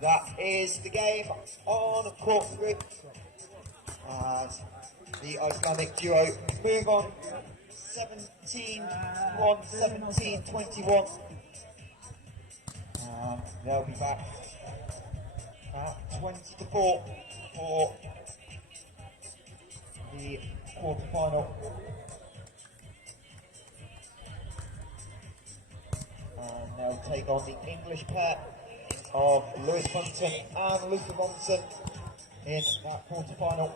that is the game on court 3. As the Icelandic duo move on 17-1, 17-21. They'll be back at 20-4 for the quarter-final. And they'll take on the English pair of Lewis Bunton and Luther Monson in that quarter-final.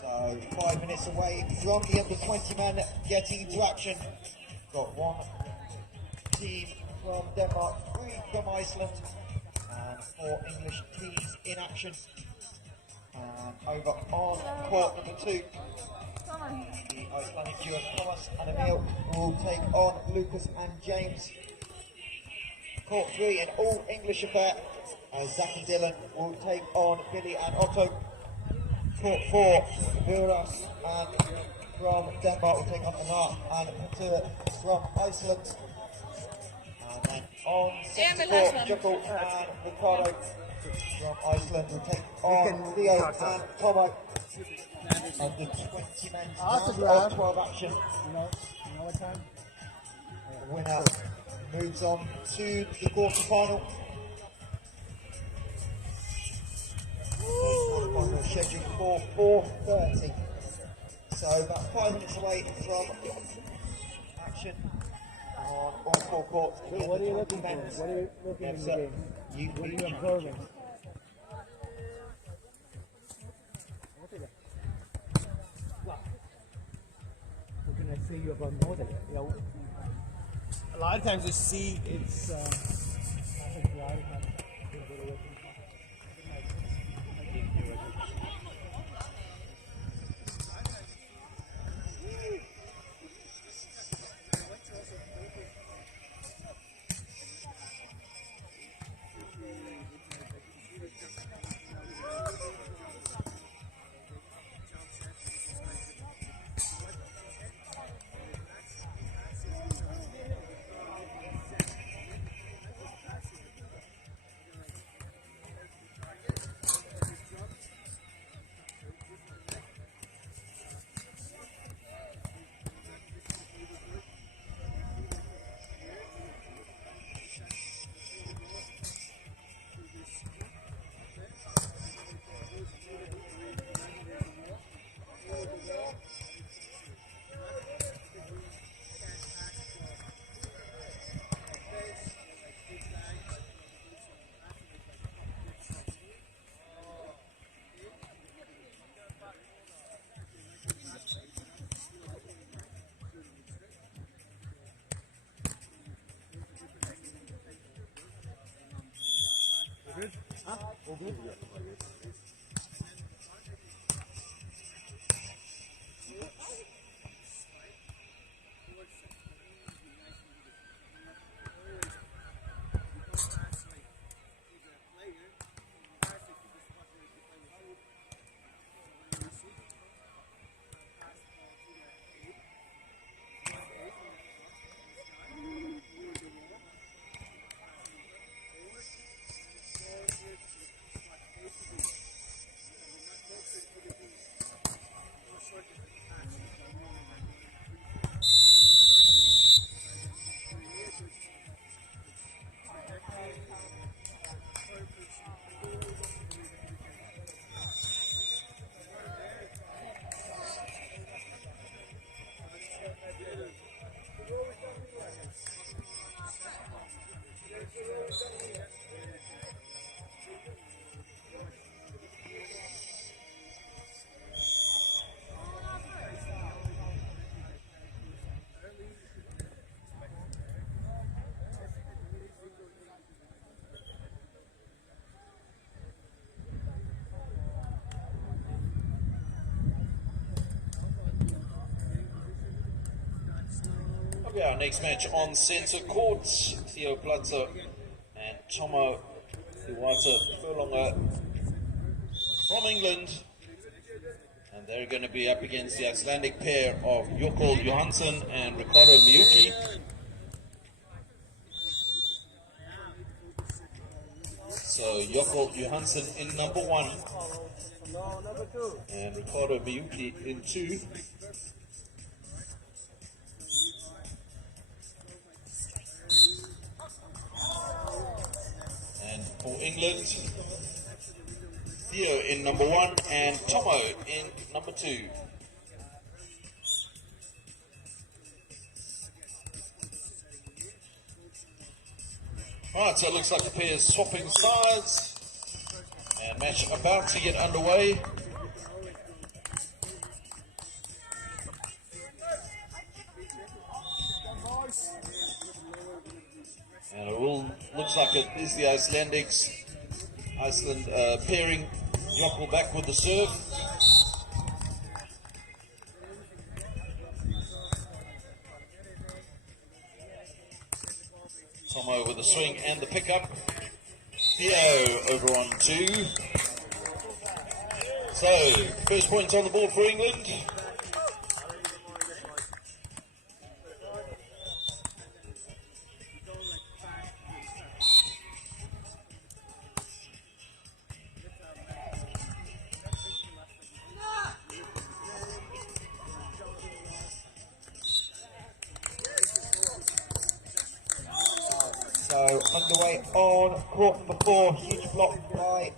So 5 minutes away from the under 20 men getting into action. Got one team from Denmark, 3 from Iceland, and 4 English teams in action. And over on court number 2, the Icelandic duo Thomas and Emil will take on Lucas and James. Court 3, an all English affair, as Zach and Dylan will take on Billy and Otto. Court 4, Vilras and from Denmark will take on Anna and Peter from Iceland. And then on second court, Jukul and Ricardo from Iceland will take on Theo and Tomo. Under 20 men's round of 12 action. The winner moves on to the quarter-final. Quarter-final scheduled for 4:30. So about 5 minutes away from action on all 4 courts. What are you looking for? What are you looking at in the game? What are you observing? What can I see you about model? You know, a lot of times you see it's Huh? All good? Okay, our next match on centre court, Plaza and Tomo Iwata furlonger from England. And they're going to be up against the Icelandic pair of Jóhannsson and Ricardo Meucci. So Jóhannsson in number 1 and Ricardo Meucci in 2. And for England, Theo in number 1 and Tomo in number 2. Alright, so it looks like the pair is swapping sides. And match about to get underway. And it all looks like it is the Iceland pairing. Jokl back with the serve. Tomo with the swing and the pickup. Theo over on 2. So, first points on the board for England. So underway on court number 4, huge block by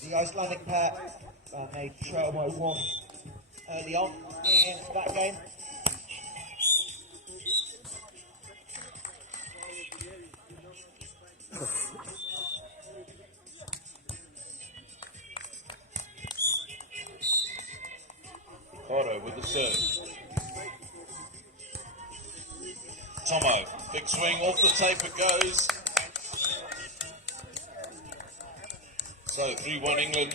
the Icelandic pair, and they trail by 1 early on in that game. Ricardo with the serve. Tomo, big swing off the tape it goes. So 3-1 England.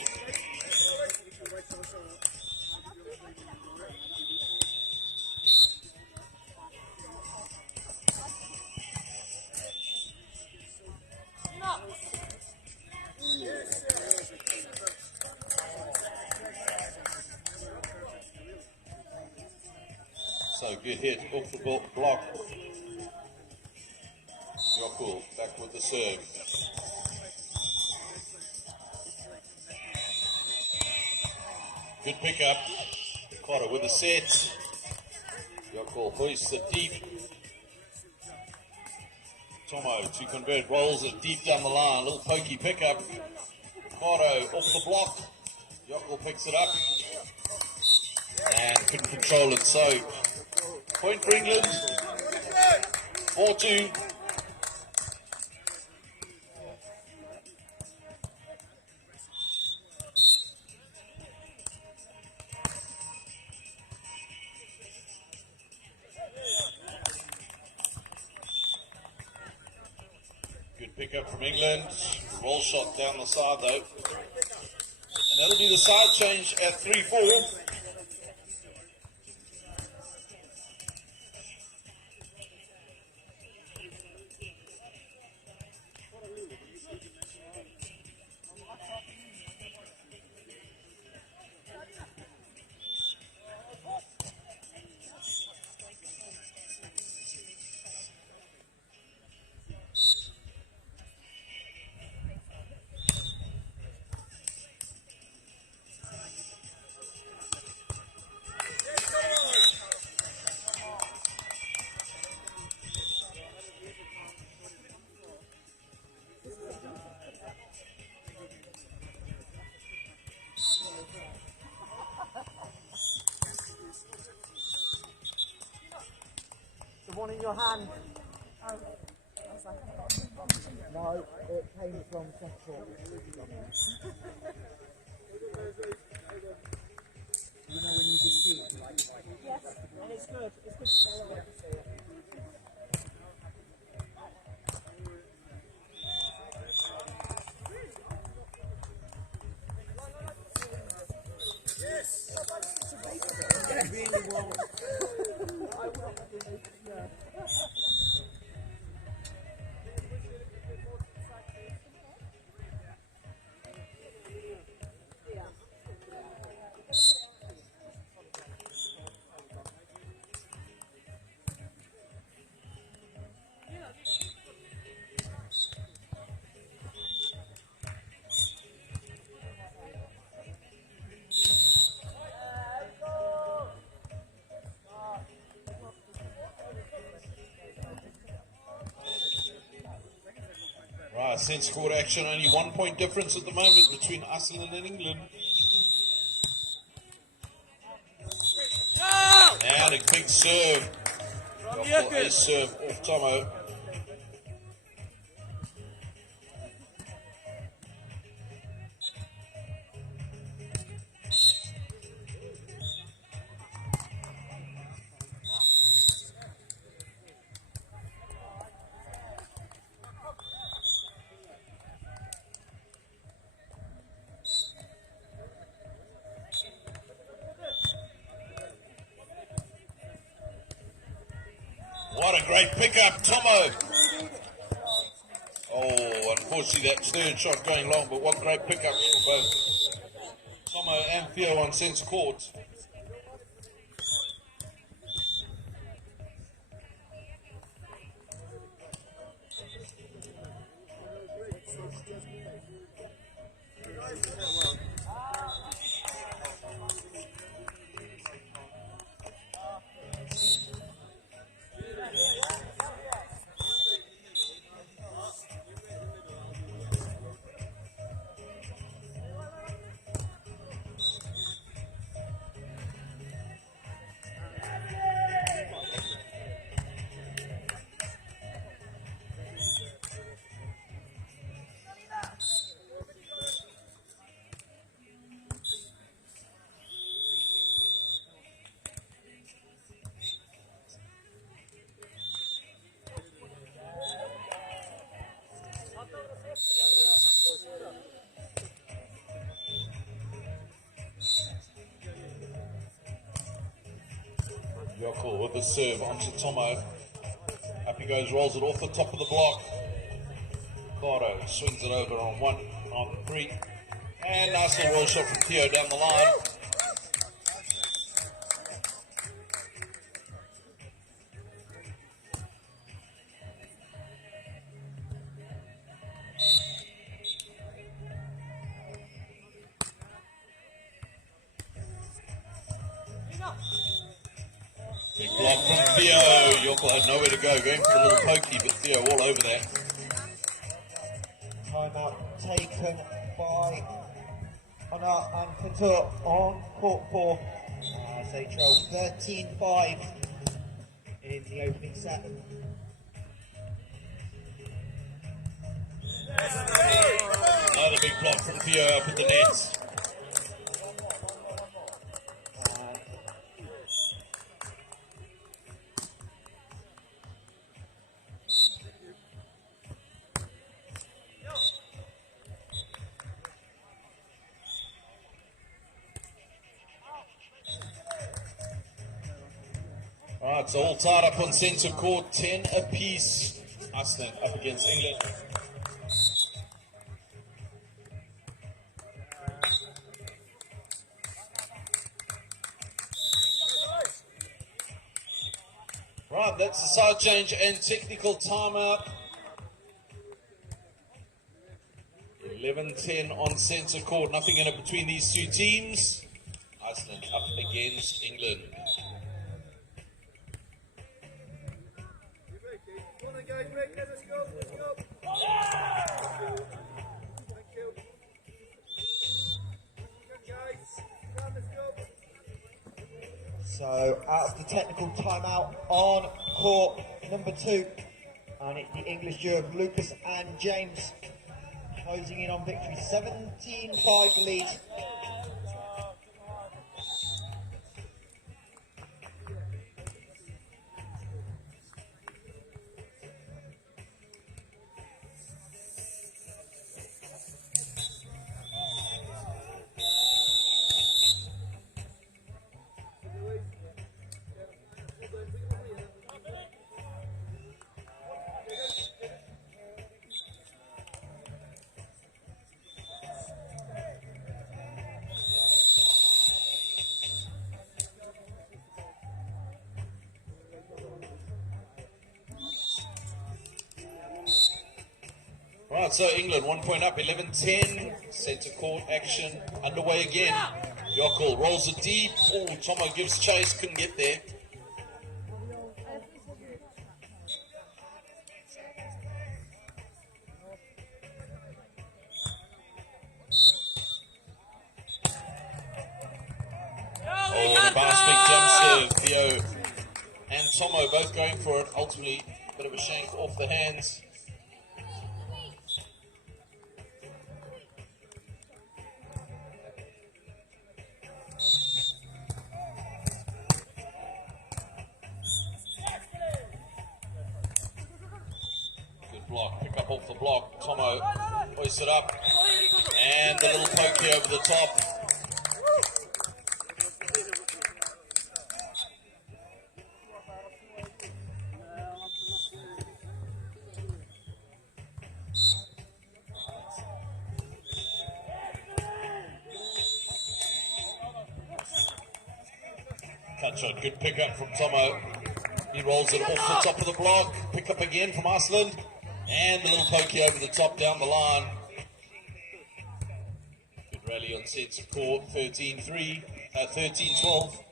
So good hit off the block. Jokl back with the serve. Good pickup. Ricardo with the set. Jokl hoists it deep. Tomo to convert, rolls it deep down the line. Little pokey pickup. Ricardo off the block. Jokl picks it up. And couldn't control it. So, point for England. 4-2. Good pickup from England. Roll shot down the side though. And that'll be the side change at 3-4. The one in your hand. No, it came from Central. You know when you just see it? Yes, and it's good. It's good to follow it. Yes! Really well. I will. Yeah. Right, sense court action, only 1 point difference at the moment between Iceland and England. Now the big serve. A serve off Tomo. What a great pickup, Tomo. Oh, unfortunately that stern shot going long, but what great pickups for both Tomo and Theo on sense court. Yoko with the serve onto Tomo. Up he goes, rolls it off the top of the block. Ricardo swings it over on 1, on 3. And nice little roll shot from Theo down the line. Big block from Theo. Yoko had nowhere to go, going for the little pokey, but Theo all over that. Timeout taken by Anna and Couture on court 4. As they trail 13-5 in the opening set. Another big block from Theo up at the nets. Right, so all tied up on centre court, 10 apiece. Iceland up against England. Right, that's the side change and technical timeout. 11-10 on centre court, nothing in it between these two teams. Iceland up against England. So out of the technical timeout on court number 2, and it's the English duo of Lucas and James closing in on victory, 17-5 lead. Right, so England 1 point up, 11-10. Centre court action underway again. Jokkel rolls it deep. Oh, Tomo gives chase, couldn't get there. Oh, and a bounce big jump serve. Theo and Tomo both going for it. Ultimately, a bit of a shank off the hands. Block, pick up off the block. Tomo hoists it up, and the little poke here over the top. Cut shot, good pick up from Tomo. He rolls it off the top of the block. Pick up again from Iceland. And the little pokey over the top down the line. Good rally on centre court, 13-3, 13-12.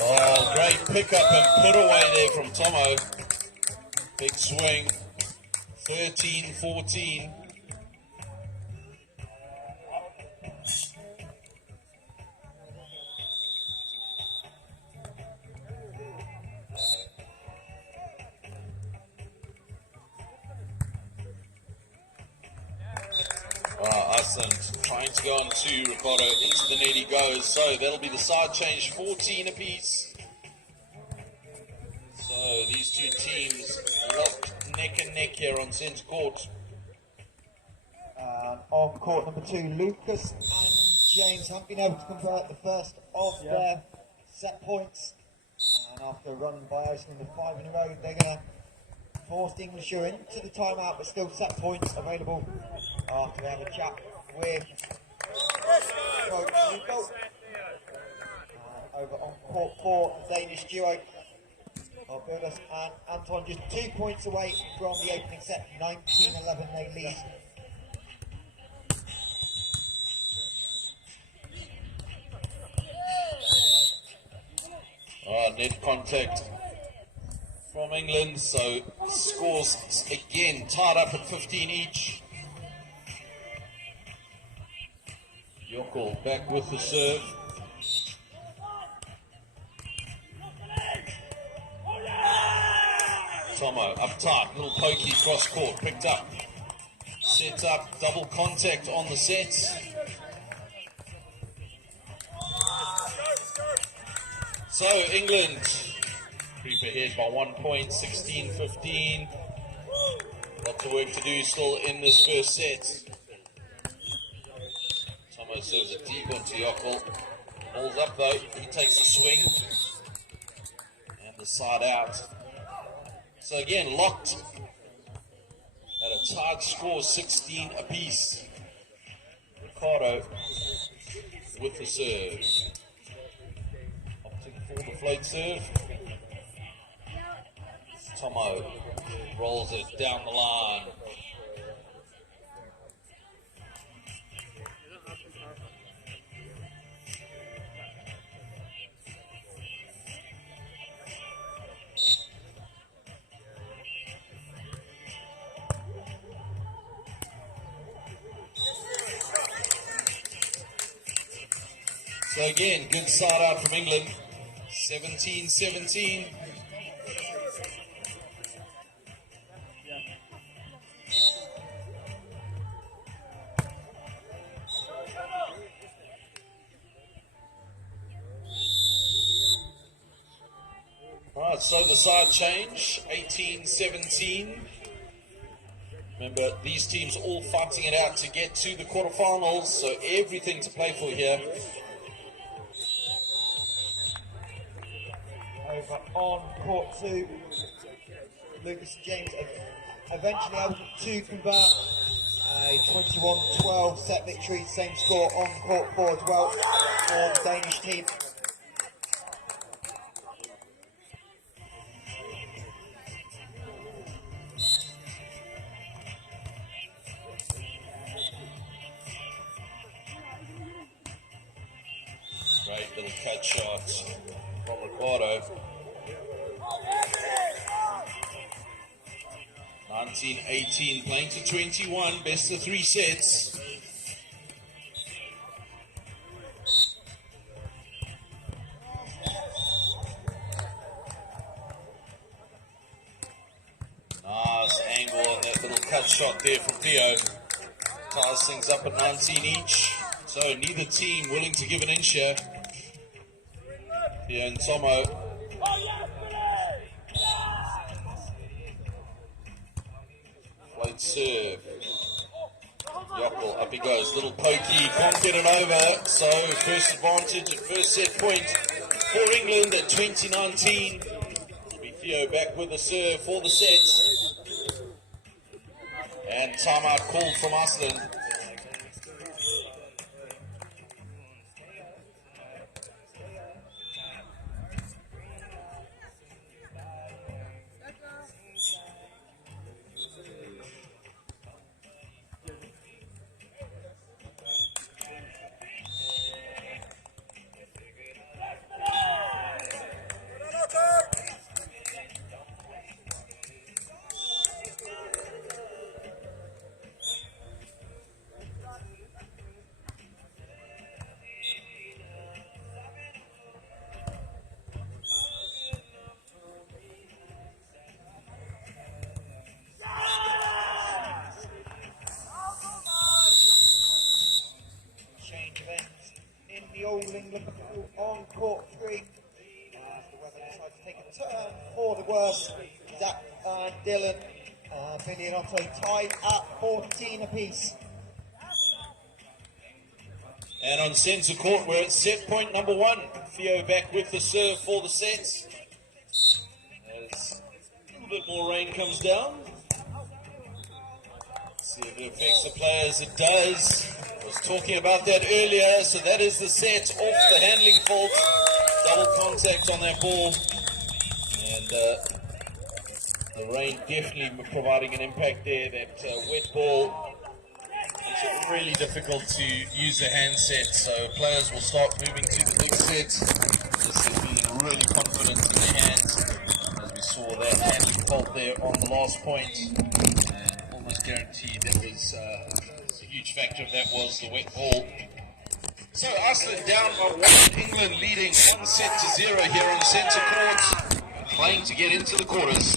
Oh, great pick up and put away there from Tomo. Big swing, 13-14. Iceland trying to go on to Ricardo, into the net he goes, so that'll be the side change, 14 apiece. So these two teams locked neck and neck here on centre court. On court number 2, Lucas and James haven't been able to convert the first of their set points, and after a run by Iceland of 5 in a row, they're going to force the English into the timeout, but still set points available after they have a chat with Coach Hugo. Over on court 4, the Danish duo of Burles and Anton, just 2 points away from the opening set, 19-11 they lead. net contact from England, so scores again tied up at 15 each. Jóhannsson back with the serve. Tomo up tight, little pokey cross court, picked up. Sets up, double contact on the sets. So England creep ahead by 1 point, 16-15. Lots of work to do still in this first set. Tomo serves it deep onto Jóhannsson. Ball's up though, he takes the swing. And the side out. So again, locked at a tied score, 16 apiece. Ricardo with the serve. Opting for the float serve. Tomo rolls it down the line. So again, good side out from England, 17-17. Alright, so the side change, 18-17. Remember, these teams all fighting it out to get to the quarterfinals, so everything to play for here. Over on court 2, Lucas and James eventually able to convert a 21-12 set victory, same score on court 4 as well for the Danish team. Great little cut shot from Ricardo. 19-18, playing to 21, best of 3 sets. Nice angle on that little cut shot there from Theo. Ties things up at 19 each. So neither team willing to give an inch here. Theo and Tomo. Float serve. Jóhannsson, up he goes. Little pokey, can't get it over. So first advantage at first set point for England at 2019. Theo back with the serve for the set. And timeout called from Iceland. All England on court 3. The weather decides to take a turn for the worse. Zach and Dylan, Billy and Otto tied at 14 apiece. And on centre court, we're at set point number 1. Theo back with the serve for the sets. As a little bit more rain comes down. Let's see if it affects the players. It does. I was talking about that earlier, so that is the set off the handling fault. Double contact on that ball. And the rain definitely providing an impact there. That wet ball makes it really difficult to use the handset, so players will start moving to the big set. Just being really confident in their hands. As we saw that handling fault there on the last point, and almost guaranteed that was a huge factor of that was the wet ball. So Iceland down by 1, England leading 1-0 here on centre court, playing to get into the quarters.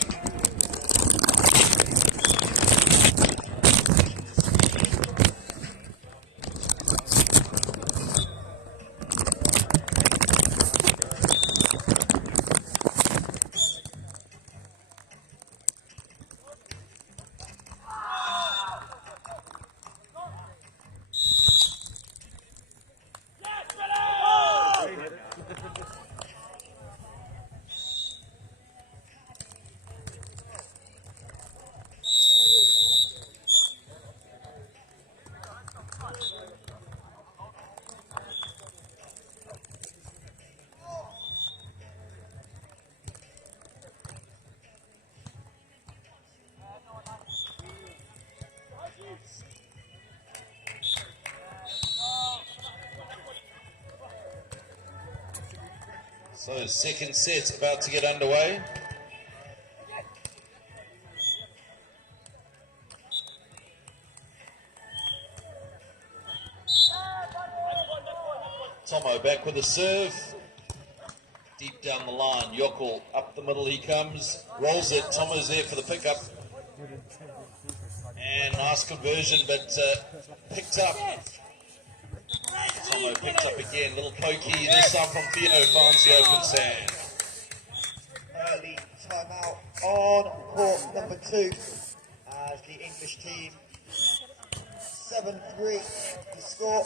So second set about to get underway. Tomo back with a serve. Deep down the line, Yokul up the middle he comes. Rolls it, Tomo's there for the pickup. And nice conversion, but picked up. Tomo picked up again, little pokey, this time from Theo, finds the open sand. Early timeout on court number 2 as the English team 7-3 to score.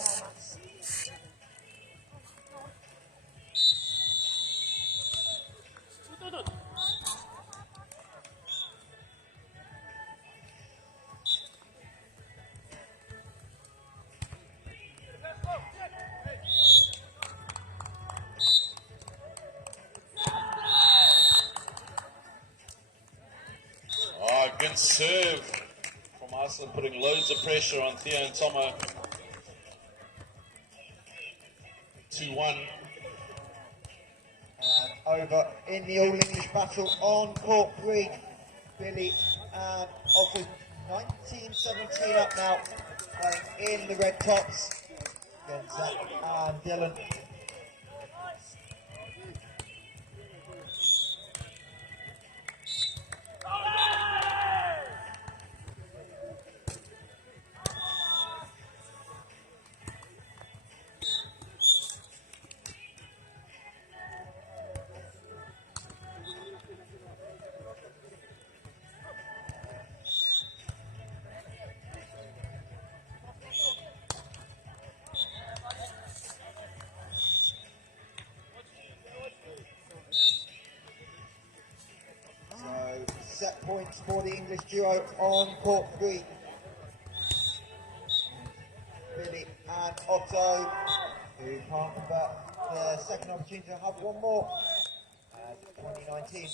Good serve from Iceland, putting loads of pressure on Theo and Tomo. 2-1. And over in the All-English battle on court 3, Billy and Otto, 19-17 up now, playing in the red tops against Zach and Dylan. Set points for the English duo on court 3. Billy and Otto, who can't convert the second opportunity to have one more as 2019.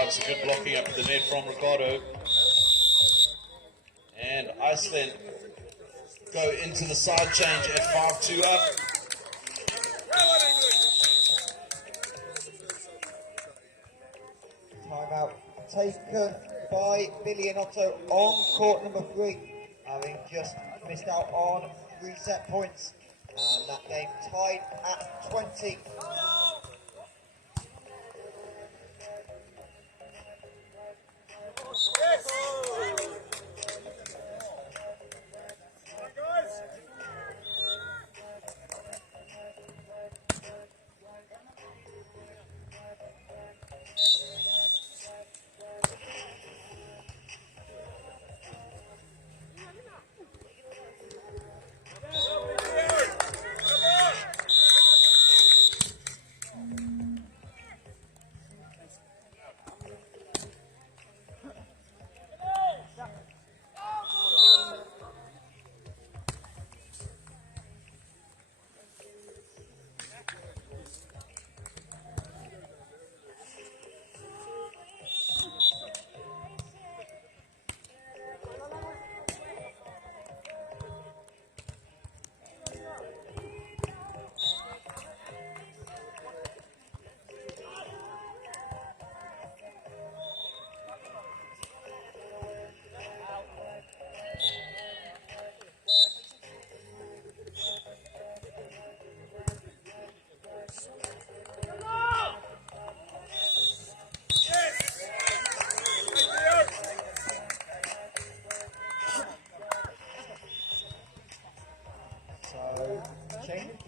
It's a good blocking up at the net from Ricardo. And Iceland go into the side change at 5-2 up. Timeout taken by Billy and Otto on court number 3, having just missed out on 3 set points. And that game tied at 20.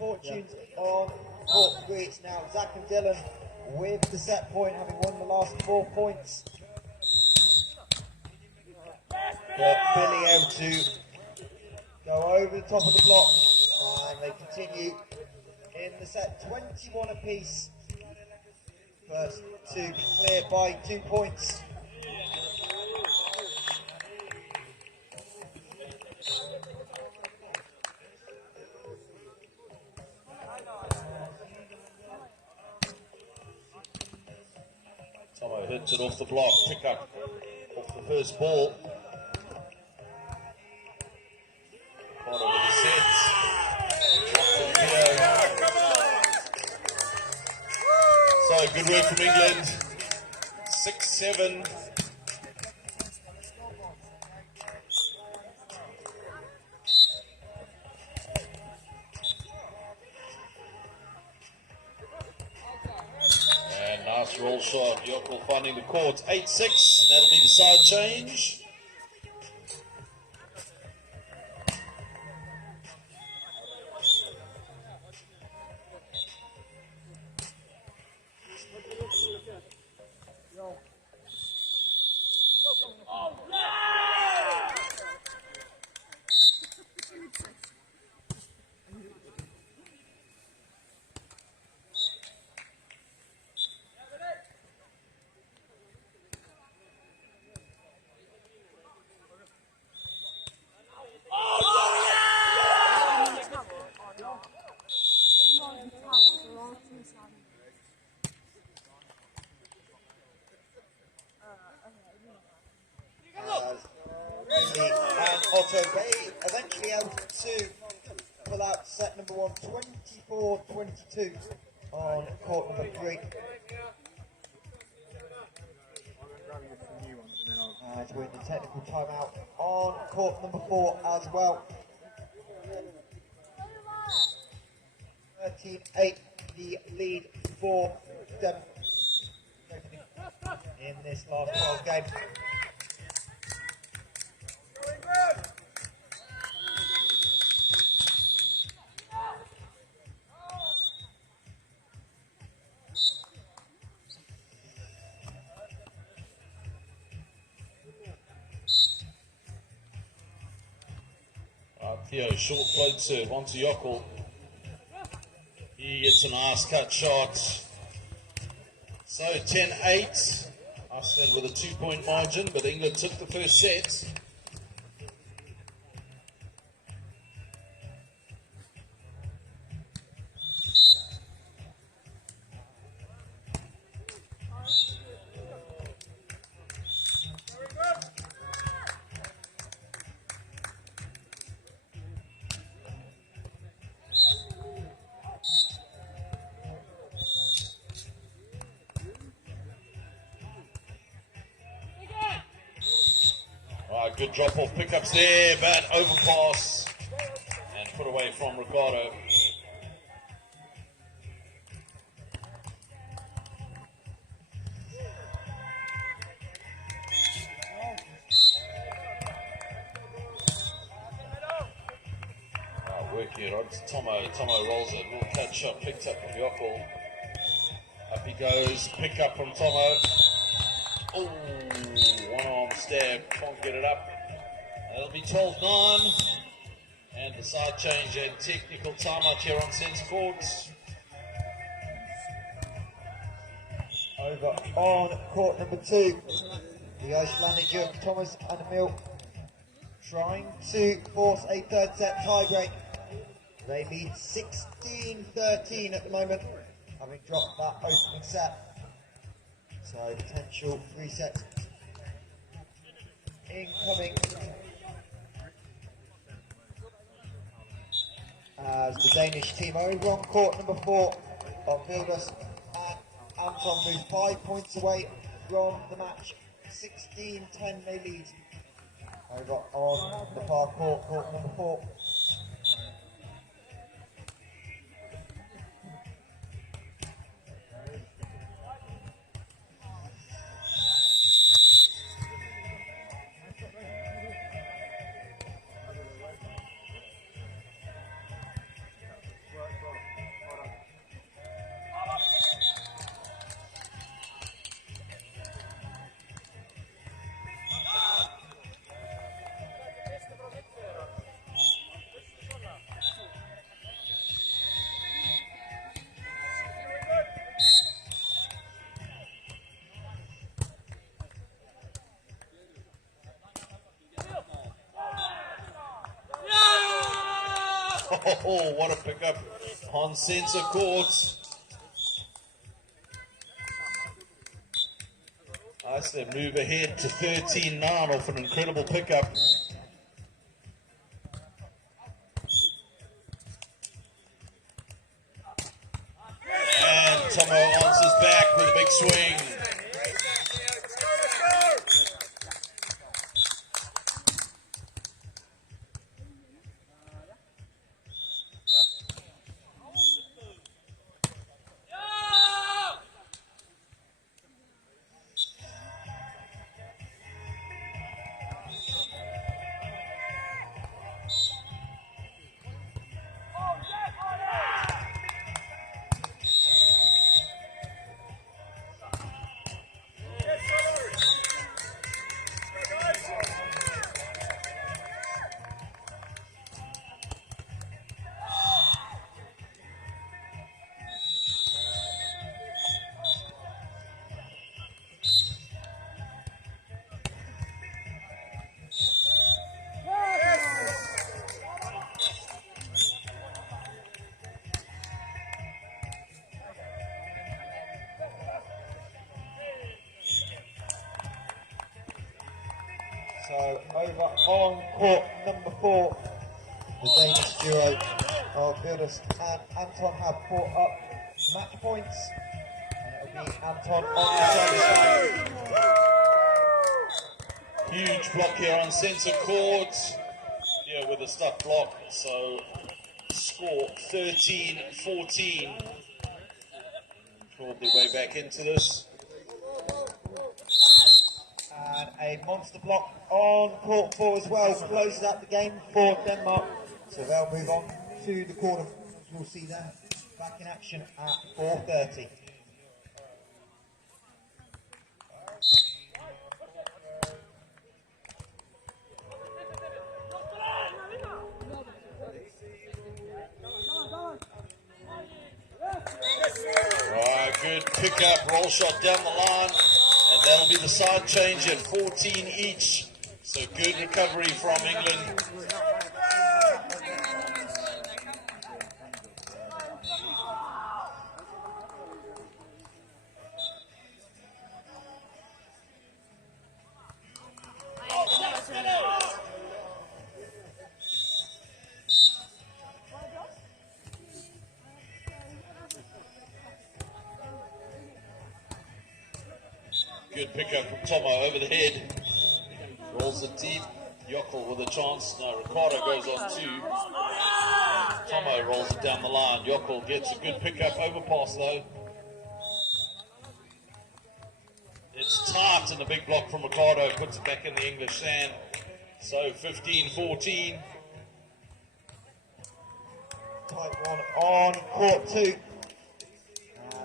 fortunes on court 3. It's now Zach and Dylan with the set point, having won the last 4 points. But Billy able to go over the top of the block, and they continue in the set, 21 apiece. First to be cleared by 2 points. Tomo hits it off the block, pick up off the first ball. Bottom of the sets. So good work from England. 6-7. And nice roll shot. Jóhannsson finding the court. 8-6. And that'll be the side change. They eventually able to pull out set number 1, 24-22 on court number 3. As we're in the technical timeout on court number 4 as well. 13-8, the lead for them in this last 12 game. Theo, short float serve onto Jóhannsson. He gets a nice cut shot. So 10-8. Iceland with a 2-point margin, but England took the first set. Good drop-off pickups there, bad overpass, and put away from Ricardo. Work here on Tomo. Tomo rolls it, little catch shot, picked up from Jóhannsson. Up he goes, pick up from Tomo. Oh, one arm stab, can't get it up. It'll be 12-9, and the side change and technical timeout here on centre court. Over on court number 2, the Icelandic Jürgen Thomas and Emil trying to force a third set tiebreak. They lead 16-13 at the moment, having dropped that opening set. So potential 3 sets incoming. As the Danish team over on court number 4 of Vildas and Anton moves 5 points away from the match. 16-10 they lead. Over on the far court, court number 4. Oh, what a pickup on centre court. Iceland move ahead to 13-9 off an incredible pickup. And Tomo answers back with a big swing. So over on court number 4, the Danish duo of Vildas and Anton have brought up match points, and it'll be Anton on the other side. Huge block here on centre court. Yeah, with a stuck block. So score 13-14. Clawed their way back into this. And a monster block on court 4 as well, closes out the game for Denmark. So they'll move on to the quarter. We'll see them back in action at 4:30. Right, good pickup, roll shot down the line. And that'll be the side change at 14 each. So good recovery from England. Good pickup from Tomo over the head. Rolls it deep. Jóhannsson with a chance. Now Ricardo goes on 2. Tomo rolls it down the line. Jóhannsson gets a good pickup. Overpass though. It's tight and a big block from Ricardo. Puts it back in the English sand. So 15-14. Tight one on court 2.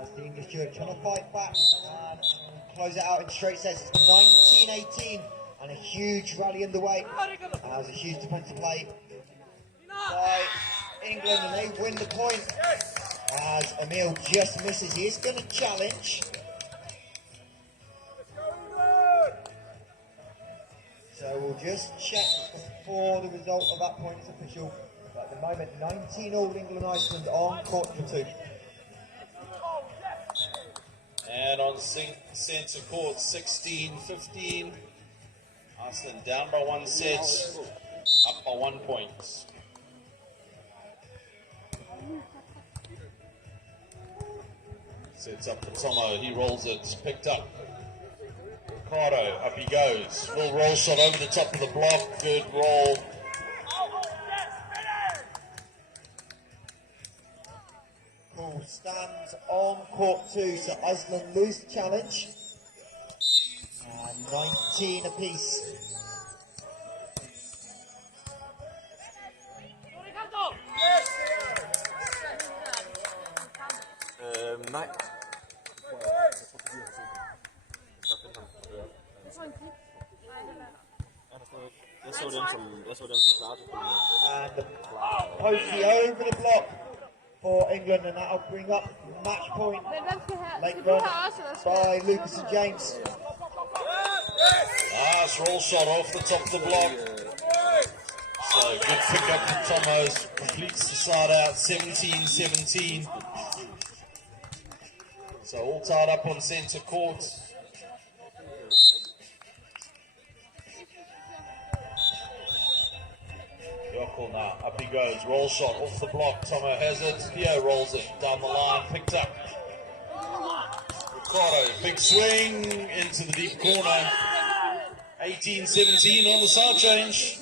As the English duo trying to fight back and close it out in straight sets. It's 19-18 and a huge rally underway. As a huge defensive play by England and they win the point. As Emil just misses, he is going to challenge. So we'll just check before the result of that point is official. But at the moment, 19-all England-Iceland on court for 2. And on centre court, 16-15. Iceland down by 1 set, up by 1 point. Sets up for Tomo, he rolls it, picked up. Ricardo, up he goes. Little roll shot over the top of the block, good roll. Cool, stands on court 2, so Iceland lose the challenge. And 19 apiece. Nej. Jeg så dem som Plaza. And the Meucci over the block for England, and that'll bring up match point later on by Lucas and James. Nice roll shot off the top of the block. So good pick up from Tomos, completes the side out, 17-17. So all tied up on centre court. Jóhannsson now, up he goes, roll shot off the block, Tomo has it, Theo rolls it down the line, picked up. Ricardo, big swing into the deep corner. 18-17 on the side change.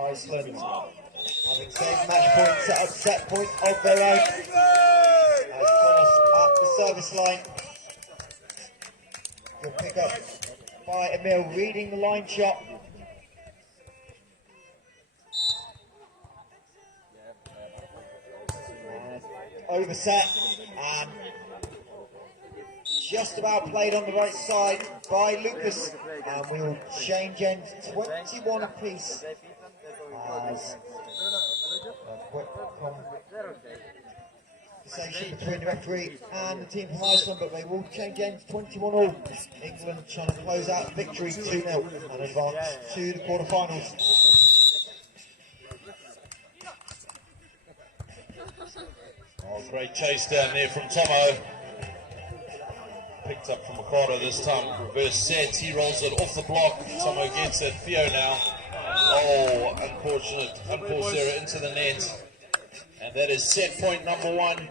Iceland having saved match points at set point of their own. As Thomas at the service line. Good pick up by Emil, reading the line shot. Overset and just about played on the right side by Lucas, and we will change ends 21 apiece as a quick conversation between the referee and the team from Iceland, but they will change ends 21 all. England trying to close out the victory 2-0 and advance to the quarterfinals. Oh, great chase down there from Tomo. Picked up from Ricardo this time. Reverse set. He rolls it off the block. Tomo gets it. Theo now. Oh, unfortunate error into the net. And that is set point number 1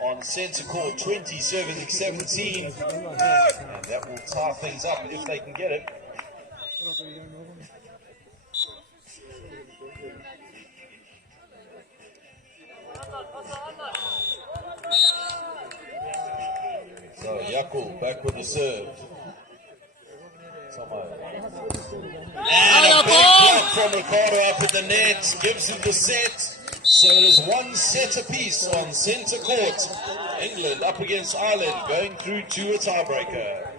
on centre court, 27-17. And that will tie things up if they can get it. So Jakub back with the serve. Tomo. And a big block from Ricardo up at the net. Gives him the set. So it is 1 set apiece on centre court. England up against Ireland, going through to a tiebreaker.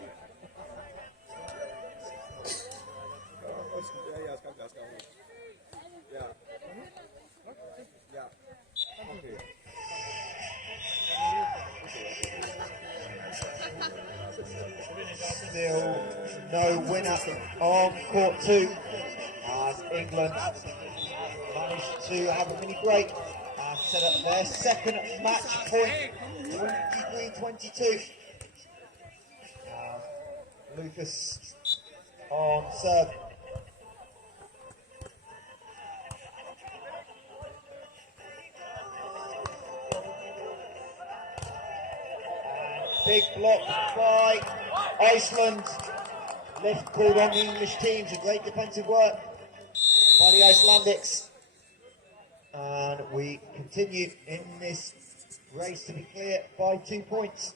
Still no winner on court 2 as England managed to have a mini break and set up their second match point, 23-22. Lucas on serve. Big block by Iceland. Lift called on the English team. A great defensive work by the Icelandics. And we continue in this race to be clear by 2 points.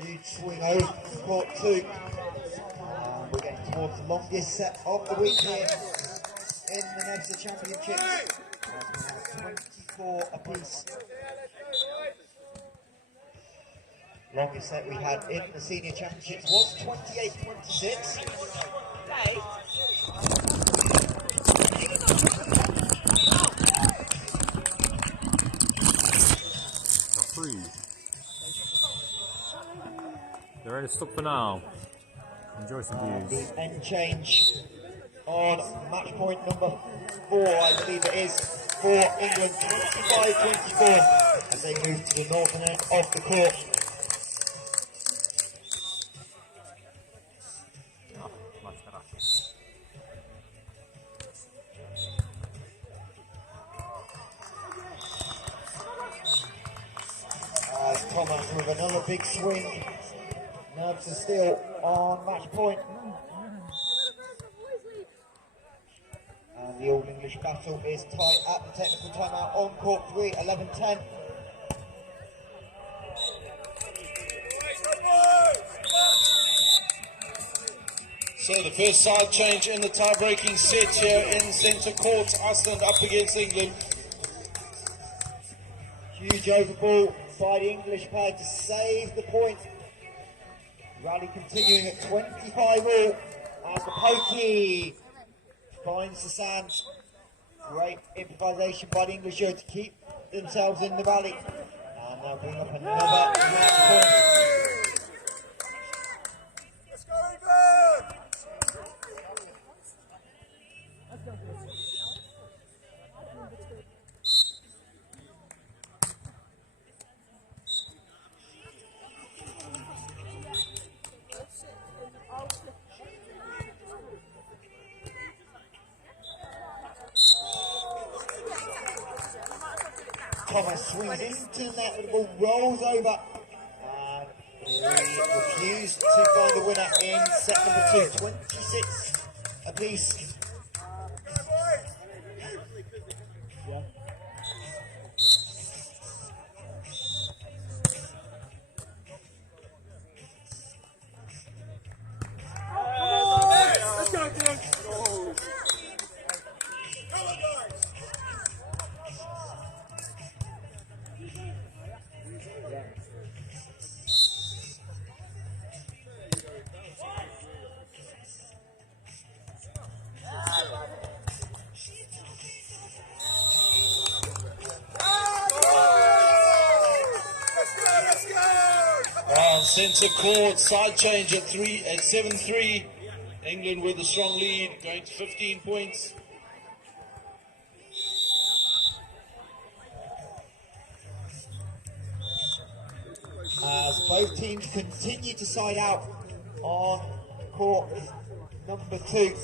Huge swing over court 2. We're getting towards the longest set of the week here in the Nevza Championship. We have 24 apiece. Longest set we had in the Senior Championships was 28-26. They're ready to stop for now. Enjoy some views. The end change on match point number 4, I believe it is, for England, 25-24, as they move to the northern end of the court. Thomas with another big swing. Nevza still on match point. And the All English battle is tight at the technical timeout on court 3, 11-10. So the first side change in the tie-breaking set here in centre court. Iceland up against England. Huge overball by the English player to save the point. Rally continuing at 25 all as the pokey finds the sand. Great improvisation by the English here to keep themselves in the rally. And they'll bring up another match point. Let's go, England! Thomas swings into the net, but the ball rolls over. And he refused to find a winner in set number 2. 26 apiece. Yeah. Let's go, dude! Come on, guys! On centre court, side change at 7-3. England with a strong lead, going to 15 points. As both teams continue to side out on court number 2.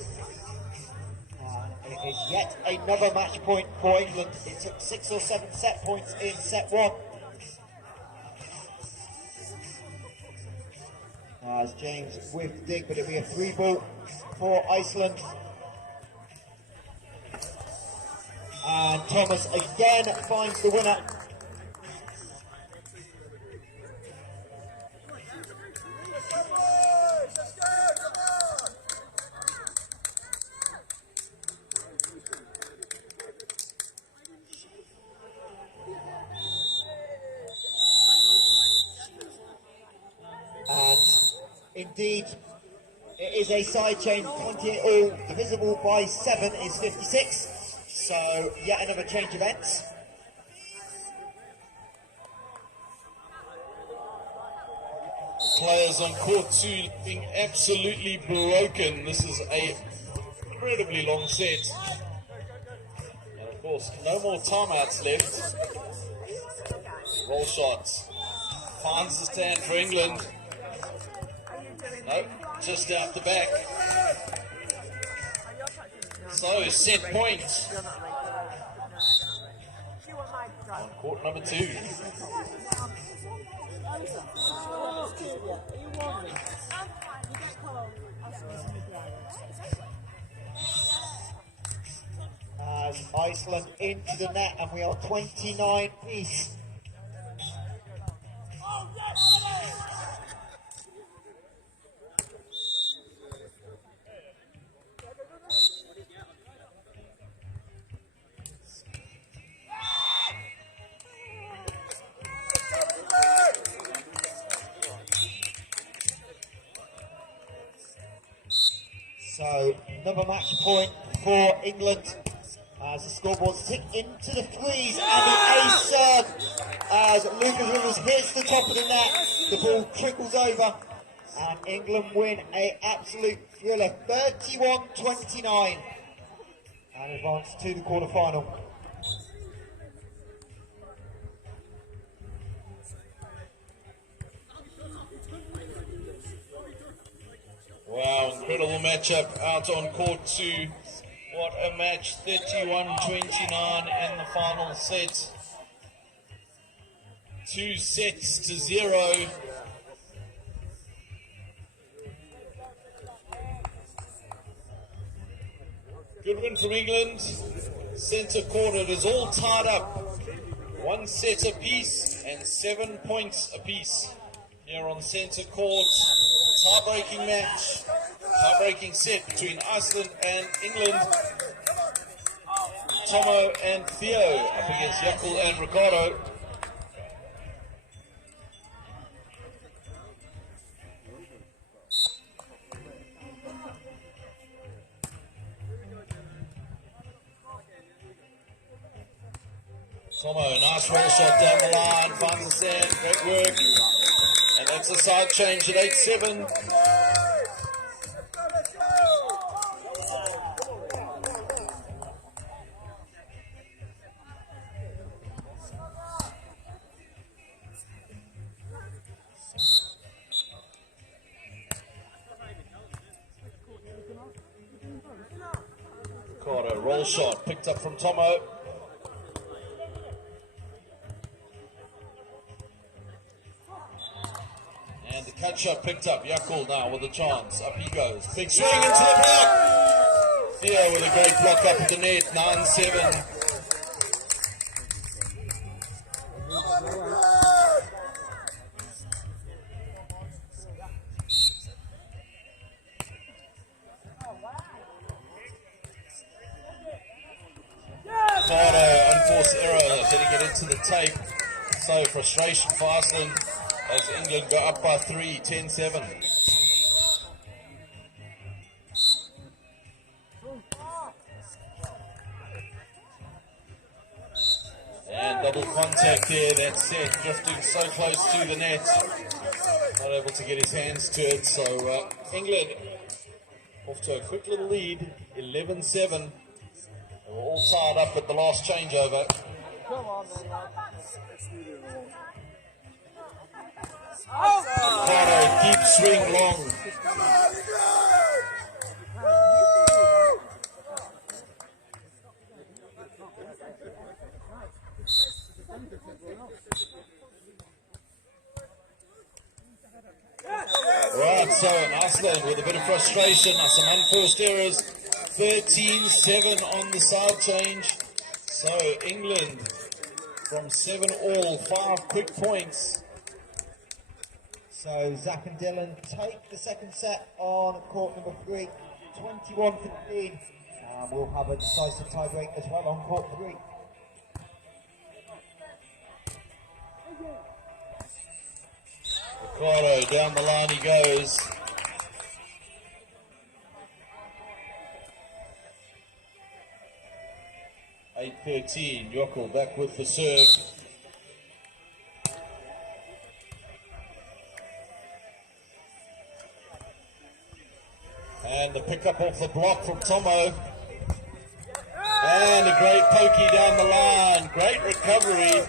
It is yet another match point for England. It took 6 or 7 set points in set 1. As James with the dig, but it'll be a 3 ball for Iceland. And Thomas again finds the winner. And indeed, it is a side change. 28 all divisible by 7 is 56. So yet another change of ends. Players on court 2 being absolutely broken. This is a incredibly long set. And of course, no more timeouts left. Roll shots. Finds the stand for England. Nope, just out the back. So, set point. On court number 2. As Iceland into the net, and we are 29 piece. So another match point for England as the scoreboards tick into the threes, and the ace serve as Lucas Rivers hits the top of the net. The ball trickles over and England win a absolute thriller, 31-29, and advance to the quarter-final. Wow, incredible matchup out on court 2. What a match, 31-29 in the final set. 2-0. Good win from England. Centre court, it is all tied up. 1 set apiece and 7 points apiece. Here on centre court, tie-breaking match, tie-breaking set between Iceland and England. Tomo and Theo up against Jakul and Ricardo. Tomo, nice roll shot down the line, finds the sand, great work. And that's a side change at 8-7. Ricardo, roll shot, picked up from Tomo. And the cut shot picked up. Jakul now with a chance. Up he goes. Big swing into the block. Theo with a great block up at the net. 9-7. Ricardo, unforced error. Getting it into the tape. So frustration for Iceland as England go up by 3, 10-7. And double contact there, that set, drifting so close to the net. Not able to get his hands to it, so England off to a quick little lead, 11-7. They were all tied up at the last changeover. Ricardo, deep swing long. Right, so Iceland with a bit of frustration, some unforced errors. 13-7 on the side change. So England from 7 all, 5 quick points. So Zach and Dylan take the second set on court number 3, 21-15. We'll have a decisive tie break as well on court 3. Ricardo, down the line he goes. (8-13), Jakul back with the serve. And the pickup off the block from Tomo. And a great pokey down the line. Great recovery.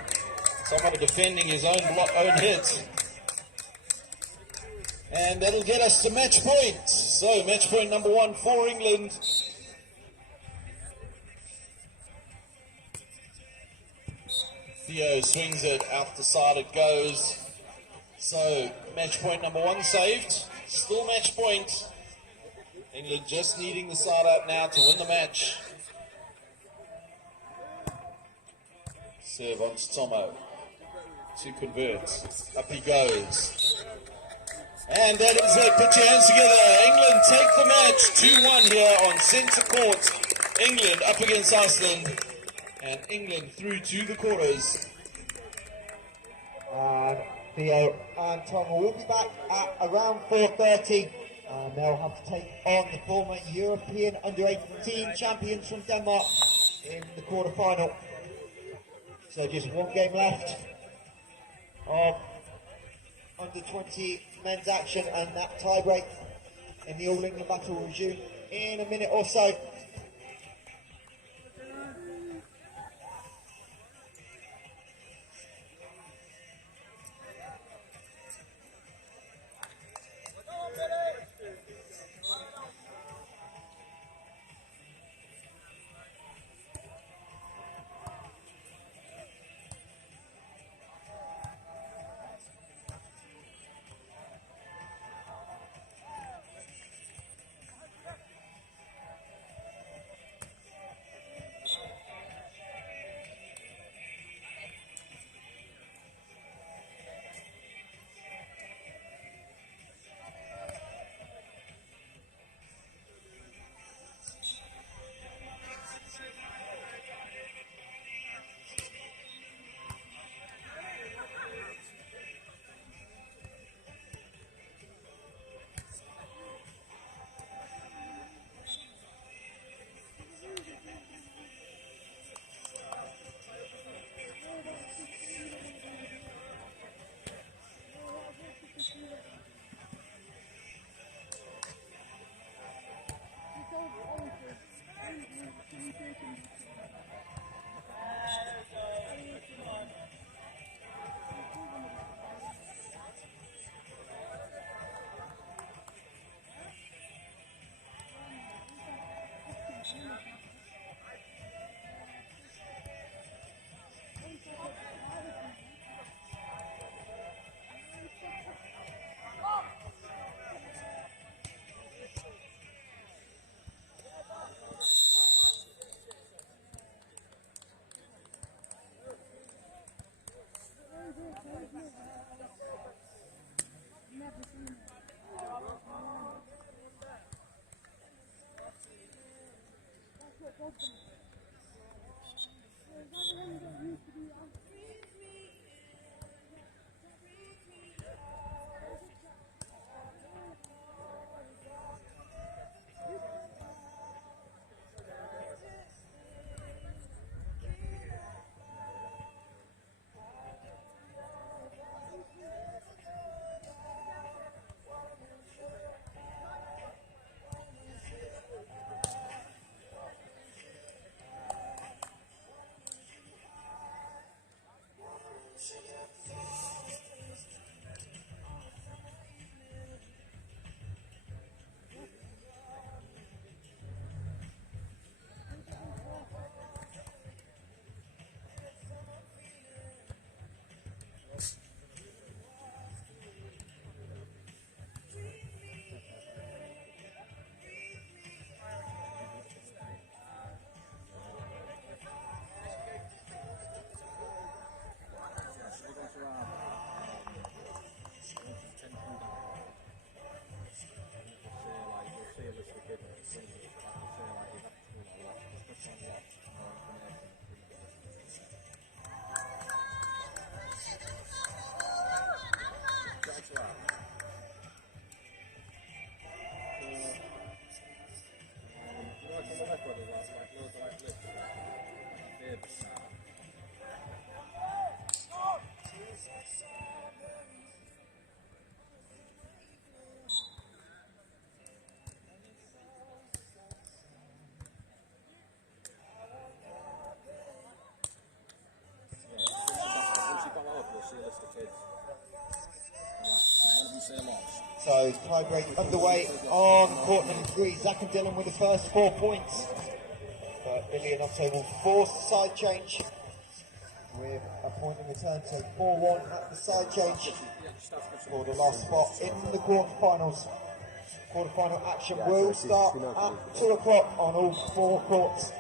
Tomo defending his own hit. And that'll get us to match point. So match point number 1 for England. Theo swings it, out the side it goes. So match point number 1 saved. Still match point. England just needing the side out now to win the match. Serve on to Tomo to convert. Up he goes. And that is it. Put your hands together. England take the match. 2-1 here on centre court. England up against Iceland. And England through to the quarters. And Theo and Tom will be back at around 4:30. And they'll have to take on the former European under-18 champions from Denmark in the quarter-final. So just one game left of under-20 men's action, and that tie-break in the All England battle will resume in a minute or so. So tiebreak underway on court number 3. Zach and Dylan with the first 4 points. But Billy and Otto will force the side change with a point in return. So 4-1 at the side change for the last spot in the quarterfinals. Quarterfinal action will start at 2 o'clock on all 4 courts.